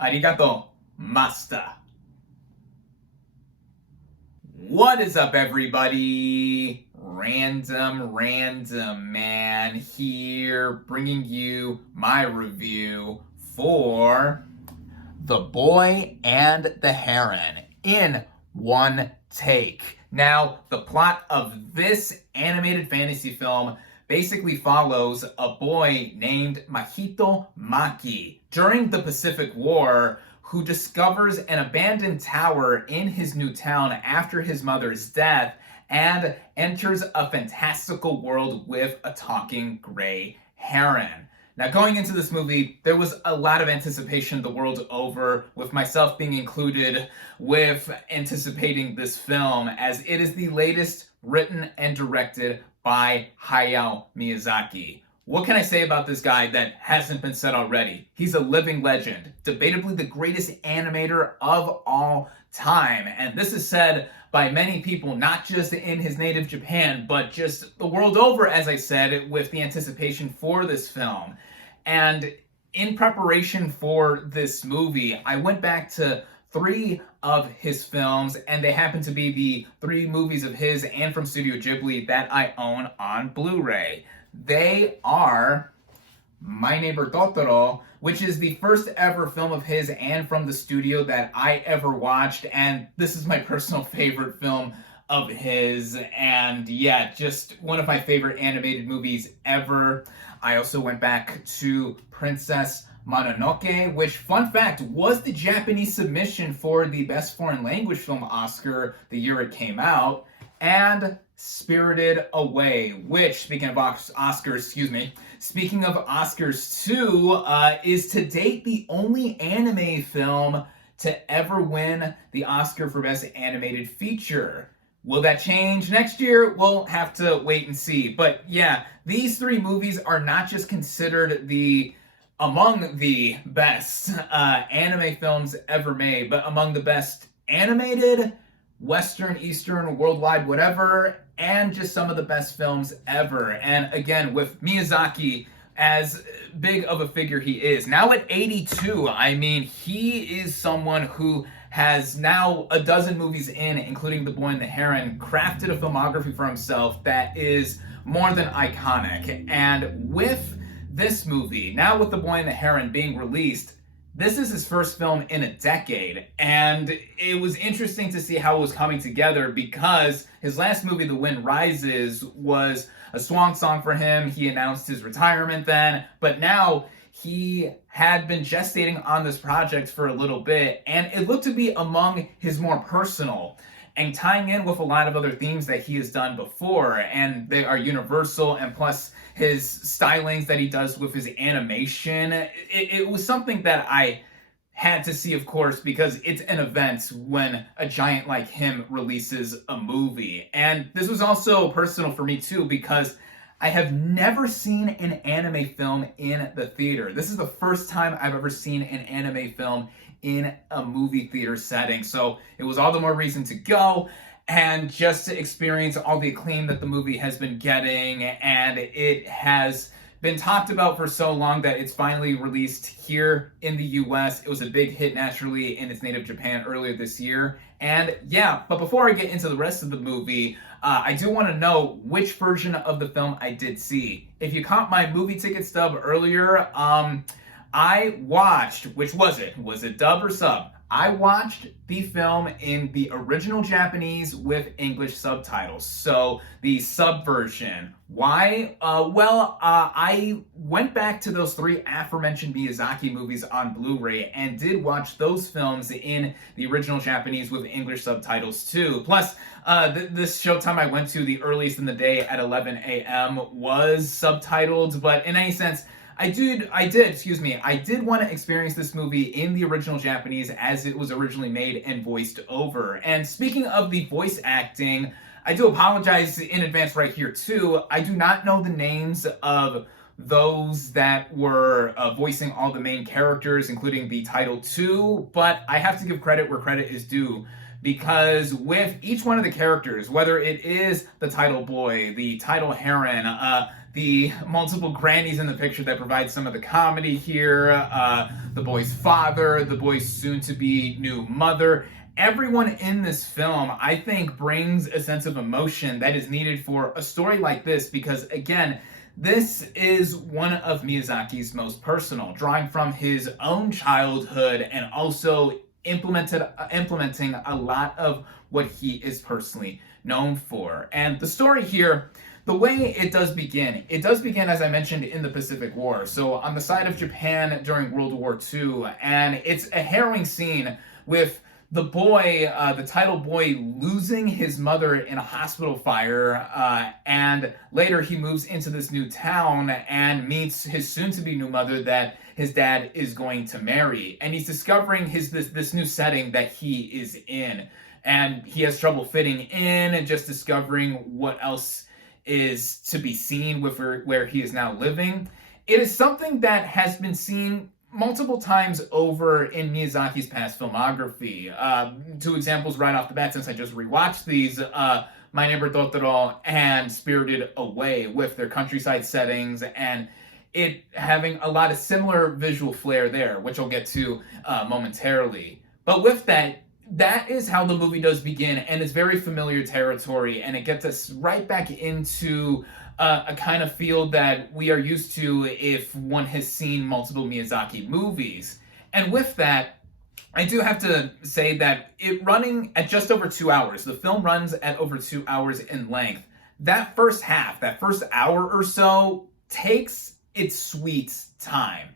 Arigato, master. What is up, everybody? Random Man here, bringing you my review for The Boy and the Heron in one take. Now, the plot of this animated fantasy film basically follows a boy named Mahito Maki during the Pacific War who discovers an abandoned tower in his new town after his mother's death and enters a fantastical world with a talking gray heron. Now, going into this movie, there was a lot of anticipation the world over, with myself being included, with anticipating this film, as it is the latest written and directed by Hayao Miyazaki. What can I say about this guy that hasn't been said already? He's a living legend, debatably the greatest animator of all time. And this is said by many people, not just in his native Japan, but just the world over, as I said, with the anticipation for this film. And in preparation for this movie, I went back to 3 of his films, and they happen to be the 3 movies of his and from Studio Ghibli that I own on Blu-ray. They are My Neighbor Totoro, which is the first ever film of his and from the studio that I ever watched, and this is my personal favorite film of his, and yeah, just one of my favorite animated movies ever. I also went back to Princess Mononoke, which, fun fact, was the Japanese submission for the Best Foreign Language Film Oscar the year it came out, and Spirited Away, which, speaking of Oscars too, is to date the only anime film to ever win the Oscar for Best Animated Feature. Will that change next year? We'll have to wait and see. But yeah, these 3 movies are not just considered among the best anime films ever made, but among the best animated, Western, Eastern, worldwide, whatever, and just some of the best films ever. And again, with Miyazaki, as big of a figure he is, now at 82, I mean, he is someone who has now a dozen movies in, including The Boy and the Heron, crafted a filmography for himself that is more than iconic. And with this movie, now with The Boy and the Heron being released, this is his first film in a decade, and it was interesting to see how it was coming together because his last movie, The Wind Rises, was a swan song for him. He announced his retirement then, but now he had been gestating on this project for a little bit, and it looked to be among his more personal and tying in with a lot of other themes that he has done before, and they are universal, and plus his stylings that he does with his animation. It was something that I had to see, of course, because it's an event when a giant like him releases a movie. And this was also personal for me too, because I have never seen an anime film in the theater. This is the first time I've ever seen an anime film in a movie theater setting. So it was all the more reason to go and just to experience all the acclaim that the movie has been getting. And it has been talked about for so long that it's finally released here in the US. It was a big hit naturally in its native Japan earlier this year. And yeah, but before I get into the rest of the movie, I do want to know which version of the film I did see. If you caught my movie ticket stub earlier, I watched, which was it? Was it dub or sub? I watched the film in the original Japanese with English subtitles, so the sub version. Why? I went back to those 3 aforementioned Miyazaki movies on Blu-ray and did watch those films in the original Japanese with English subtitles too. Plus, this showtime I went to, the earliest in the day at 11 a.m. was subtitled, but in any sense, I did want to experience this movie in the original Japanese as it was originally made and voiced over. And speaking of the voice acting, I do apologize in advance right here too. I do not know the names of those that were voicing all the main characters, including the title too, but I have to give credit where credit is due. Because with each one of the characters, whether it is the title boy, the title heron, the multiple grannies in the picture that provide some of the comedy here, the boy's father, the boy's soon-to-be new mother. Everyone in this film, I think, brings a sense of emotion that is needed for a story like this because, again, this is one of Miyazaki's most personal, drawing from his own childhood and also implementing a lot of what he is personally known for. And the story here, the way it does begin, as I mentioned, in the Pacific War. So on the side of Japan during World War II, and it's a harrowing scene with the boy, the title boy, losing his mother in a hospital fire, and later he moves into this new town and meets his soon-to-be new mother that his dad is going to marry, and he's discovering this new setting that he is in, and he has trouble fitting in and just discovering what else is to be seen with where he is now living. It is something that has been seen multiple times over in Miyazaki's past filmography. Two examples right off the bat, since I just rewatched these, My Neighbor Totoro and Spirited Away, with their countryside settings and it having a lot of similar visual flair there, which I'll get to momentarily. But with that, that is how the movie does begin, and it's very familiar territory, and it gets us right back into a kind of field that we are used to if one has seen multiple Miyazaki movies. And with that, I do have to say that it running at just over 2 hours, the film runs at over 2 hours in length. That first half, that first hour or so, takes its sweet time.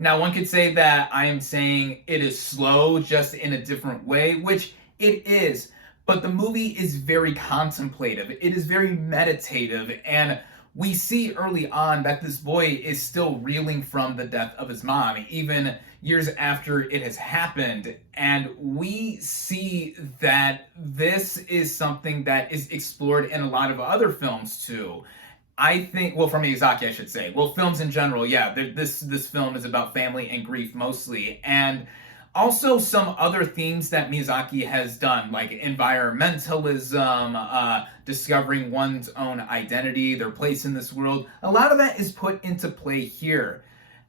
Now, one could say that I am saying it is slow, just in a different way, which it is. But the movie is very contemplative. It is very meditative. And we see early on that this boy is still reeling from the death of his mom, even years after it has happened. And we see that this is something that is explored in a lot of other films too. I think, well, from Miyazaki, I should say. Well, films in general, yeah, this film is about family and grief mostly. And also some other themes that Miyazaki has done, like environmentalism, discovering one's own identity, their place in this world. A lot of that is put into play here.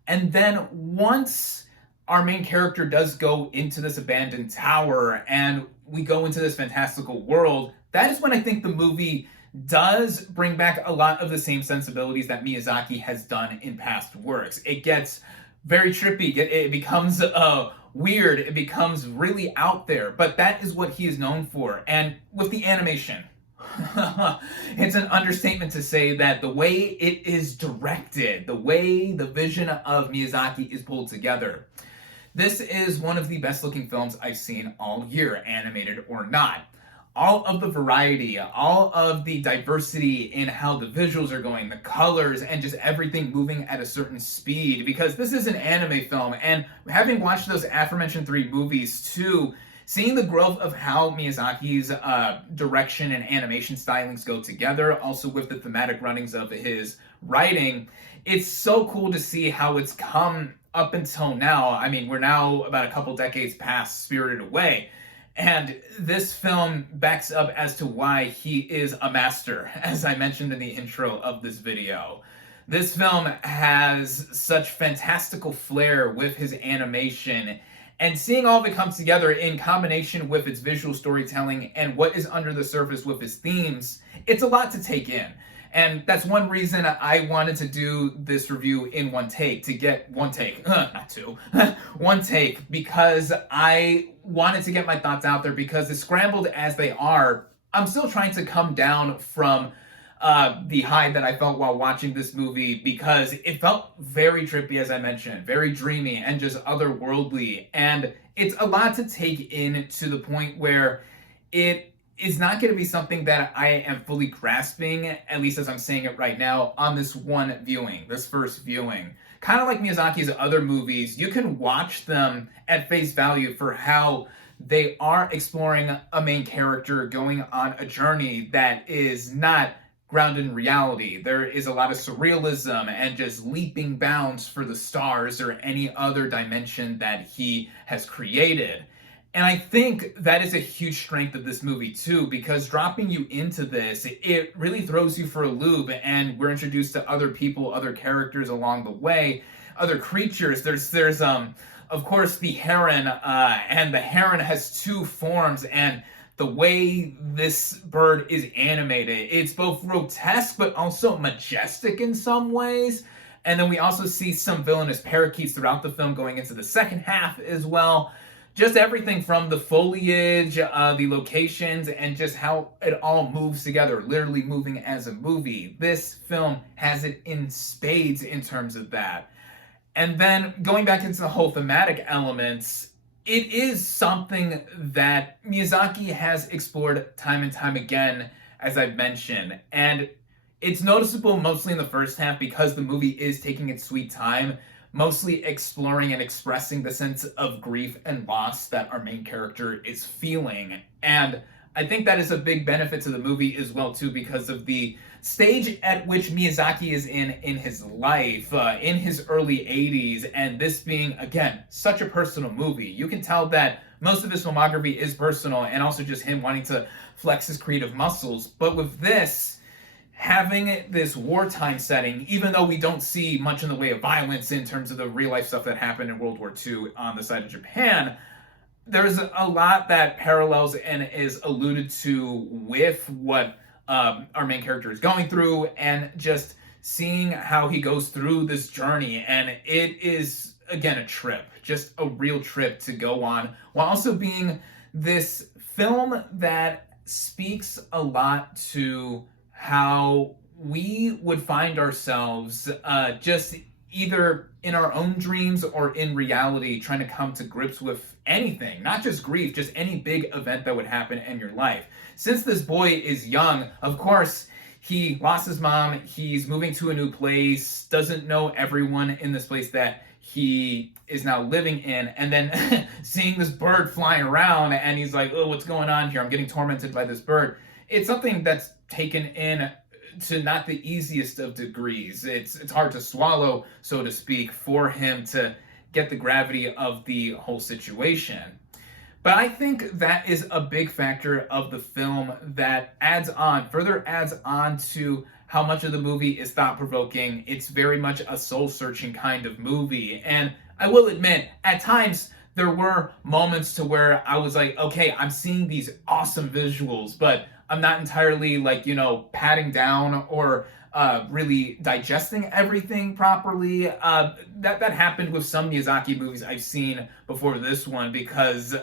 And then once our main character does go into this abandoned tower and we go into this fantastical world, that is when I think the movie does bring back a lot of the same sensibilities that Miyazaki has done in past works. It gets very trippy. It becomes weird. It becomes really out there. But that is what he is known for. And with the animation, it's an understatement to say that the way it is directed, the way the vision of Miyazaki is pulled together, this is one of the best looking films I've seen all year, animated or not. All of the variety, all of the diversity in how the visuals are going, the colors, and just everything moving at a certain speed, because this is an anime film, and having watched those aforementioned 3 movies too, seeing the growth of how Miyazaki's direction and animation stylings go together, also with the thematic runnings of his writing, it's so cool to see how it's come up until now. I mean, we're now about a couple decades past Spirited Away, and this film backs up as to why he is a master, as I mentioned in the intro of this video. This film has such fantastical flair with his animation, and seeing all of it come together in combination with its visual storytelling and what is under the surface with his themes, it's a lot to take in. And that's one reason I wanted to do this review in one take, to get one take, not two, one take, because I wanted to get my thoughts out there, because as scrambled as they are, I'm still trying to come down from the high that I felt while watching this movie, because it felt very trippy, as I mentioned, very dreamy and just otherworldly. And it's a lot to take in, to the point where it is not going to be something that I am fully grasping, at least as I'm saying it right now, on this one viewing, this first viewing. Kind of like Miyazaki's other movies, you can watch them at face value for how they are exploring a main character going on a journey that is not grounded in reality. There is a lot of surrealism and just leaping bounds for the stars or any other dimension that he has created. And I think that is a huge strength of this movie too, because dropping you into this, it really throws you for a loop, and we're introduced to other people, other characters along the way, other creatures. There's of course the heron, and the heron has two forms, and the way this bird is animated, it's both grotesque but also majestic in some ways. And then we also see some villainous parakeets throughout the film going into the second half as well. Just everything from the foliage, the locations, and just how it all moves together, literally moving as a movie. This film has it in spades in terms of that. And then going back into the whole thematic elements, it is something that Miyazaki has explored time and time again, as I've mentioned. And it's noticeable mostly in the first half because the movie is taking its sweet time, mostly exploring and expressing the sense of grief and loss that our main character is feeling. And I think that is a big benefit to the movie as well too, because of the stage at which Miyazaki is in his life, in his early 80s, and this being, again, such a personal movie. You can tell that most of his filmography is personal and also just him wanting to flex his creative muscles. But with this, having this wartime setting, even though we don't see much in the way of violence in terms of the real life stuff that happened in World War II on the side of Japan, there's a lot that parallels and is alluded to with what our main character is going through, and just seeing how he goes through this journey. And it is, again, a trip, just a real trip to go on, while also being this film that speaks a lot to how we would find ourselves just either in our own dreams or in reality, trying to come to grips with anything, not just grief, just any big event that would happen in your life. Since this boy is young, of course, he lost his mom, he's moving to a new place, doesn't know everyone in this place that he is now living in, and then seeing this bird flying around, and he's like, oh, what's going on here? I'm getting tormented by this bird. It's something that's taken in to not the easiest of degrees. It's hard to swallow, so to speak, for him to get the gravity of the whole situation. But I think that is a big factor of the film that further adds on to how much of the movie is thought-provoking. It's very much a soul-searching kind of movie. And I will admit, at times, there were moments to where I was like, okay, I'm seeing these awesome visuals, but I'm not entirely patting down or really digesting everything properly. That happened with some Miyazaki movies I've seen before this one, because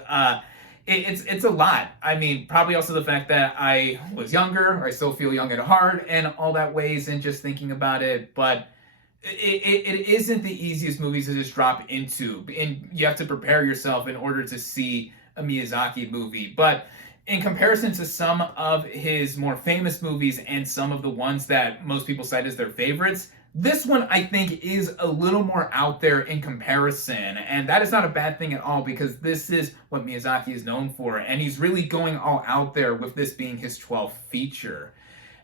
it's a lot. I mean, probably also the fact that I was younger, or I still feel young at heart, and all that ways, and just thinking about it. But it isn't the easiest movies to just drop into, and you have to prepare yourself in order to see a Miyazaki movie. But in comparison to some of his more famous movies and some of the ones that most people cite as their favorites, this one I think is a little more out there in comparison. And that is not a bad thing at all, because this is what Miyazaki is known for. And he's really going all out there with this being his 12th feature.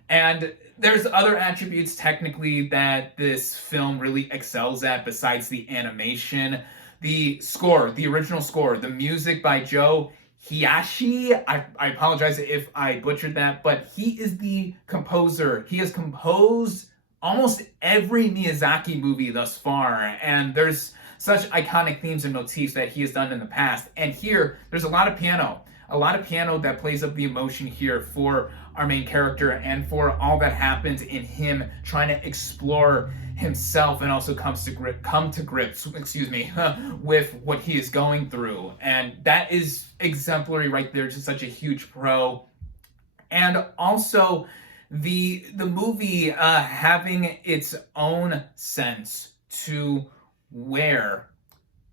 And there's other attributes technically that this film really excels at besides the animation. The score, the original score, the music by Joe Hisaishi, I apologize if I butchered that, but he is the composer. He has composed almost every Miyazaki movie thus far, and there's such iconic themes and motifs that he has done in the past. And here, there's a lot of piano that plays up the emotion here for our main character and for all that happens in him trying to explore himself, and also come to grips with what he is going through. And that is exemplary right there, just such a huge pro. And also the movie having its own sense to where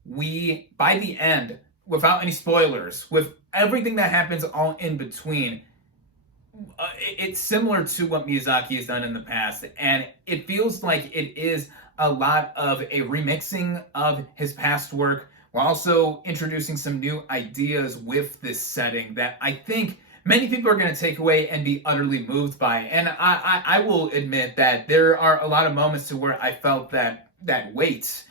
we, by the end, without any spoilers, with everything that happens all in between, it's similar to what Miyazaki has done in the past, and it feels like it is a lot of a remixing of his past work, while also introducing some new ideas with this setting that I think many people are going to take away and be utterly moved by. And I will admit that there are a lot of moments to where I felt that weight,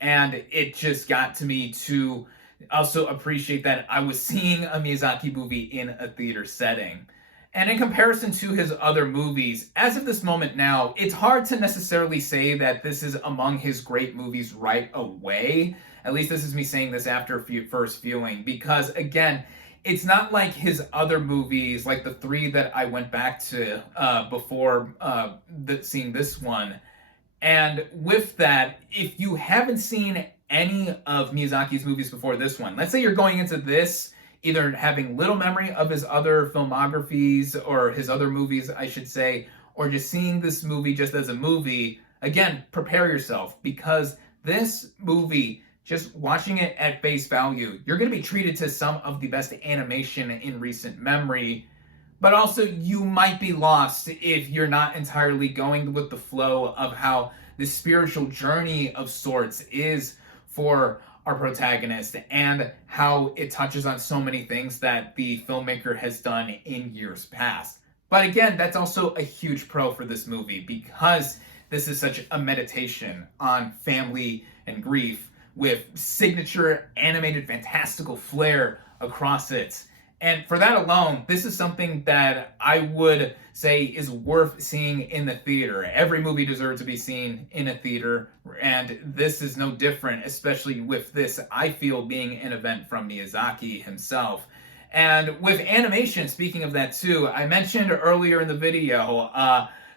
and it just got to me to Also appreciate that I was seeing a Miyazaki movie in a theater setting. And in comparison to his other movies, as of this moment now, it's hard to necessarily say that this is among his great movies right away. At least this is me saying this after first viewing, because again, it's not like his other movies, like the three that I went back to before seeing this one. And with that, if you haven't seen any of Miyazaki's movies before this one, let's say you're going into this either having little memory of his other filmographies or his other movies, I should say, or just seeing this movie just as a movie, again, prepare yourself, because this movie, just watching it at face value, you're going to be treated to some of the best animation in recent memory. But also, you might be lost if you're not entirely going with the flow of how this spiritual journey of sorts is for our protagonist, and how it touches on so many things that the filmmaker has done in years past. But again, that's also a huge pro for this movie, because this is such a meditation on family and grief, with signature animated fantastical flair across it. And for that alone, this is something that I would say is worth seeing in the theater. Every movie deserves to be seen in a theater, and this is no different, especially with this, I feel, being an event from Miyazaki himself. And with animation, speaking of that too, I mentioned earlier in the video,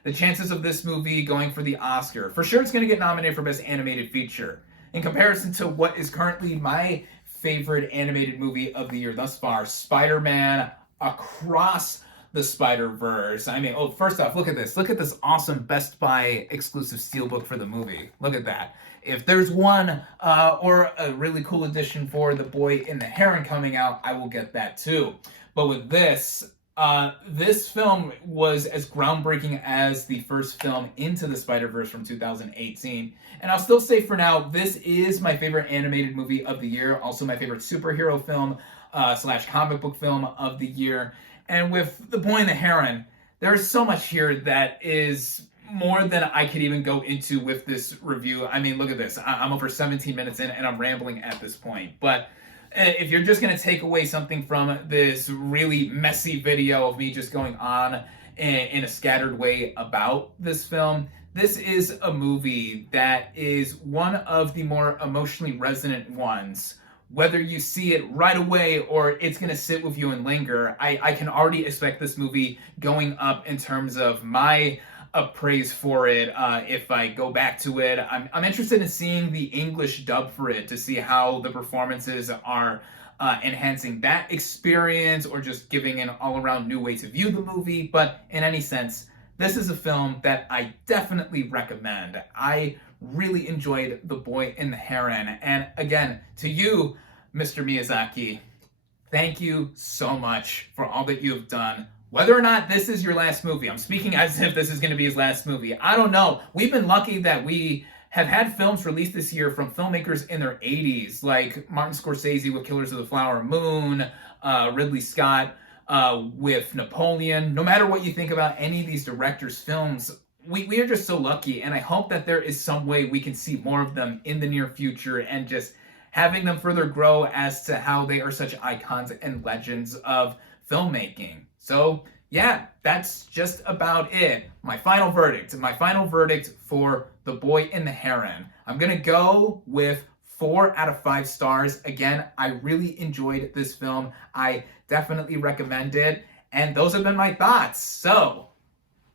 the chances of this movie going for the Oscar. For sure it's going to get nominated for Best Animated Feature. In comparison to what is currently my favorite animated movie of the year thus far, Spider-Man Across the Spider-Verse. I mean, first off, look at this. Look at this awesome Best Buy exclusive steelbook for the movie. Look at that. If there's one or a really cool edition for The Boy in the Heron coming out, I will get that too. But with this, this film was as groundbreaking as the first film Into the Spider-Verse from 2018. And I'll still say for now, this is my favorite animated movie of the year. Also my favorite superhero film / comic book film of the year. And with The Boy and the Heron, there's so much here that is more than I could even go into with this review. I mean, look at this. I'm over 17 minutes in and I'm rambling at this point. But if you're just going to take away something from this really messy video of me just going on in a scattered way about this film, this is a movie that is one of the more emotionally resonant ones. Whether you see it right away or it's going to sit with you and linger, I can already expect this movie going up in terms of my praise for it. If I go back to it, I'm interested in seeing the English dub for it to see how the performances are enhancing that experience, or just giving an all-around new way to view the movie. But in any sense, this is a film that I definitely recommend. I really enjoyed The Boy and the Heron. And again, to you, Mr. Miyazaki, thank you so much for all that you have done. Whether or not this is your last movie, I'm speaking as if this is going to be his last movie. I don't know. We've been lucky that we have had films released this year from filmmakers in their 80s, like Martin Scorsese with Killers of the Flower Moon, Ridley Scott with Napoleon. No matter what you think about any of these directors' films, we are just so lucky, and I hope that there is some way we can see more of them in the near future, and just having them further grow as to how they are such icons and legends of filmmaking. So yeah, that's just about it. My final verdict for The Boy and the Heron. I'm gonna go with 4 out of 5 stars. Again, I really enjoyed this film. I definitely recommend it. And those have been my thoughts. So,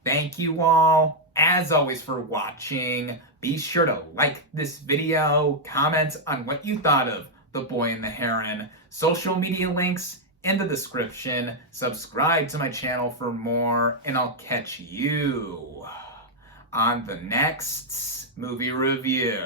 thank you all, as always, for watching. Be sure to like this video, comment on what you thought of The Boy and the Heron. Social media links in the description. Subscribe to my channel for more, and I'll catch you on the next movie review.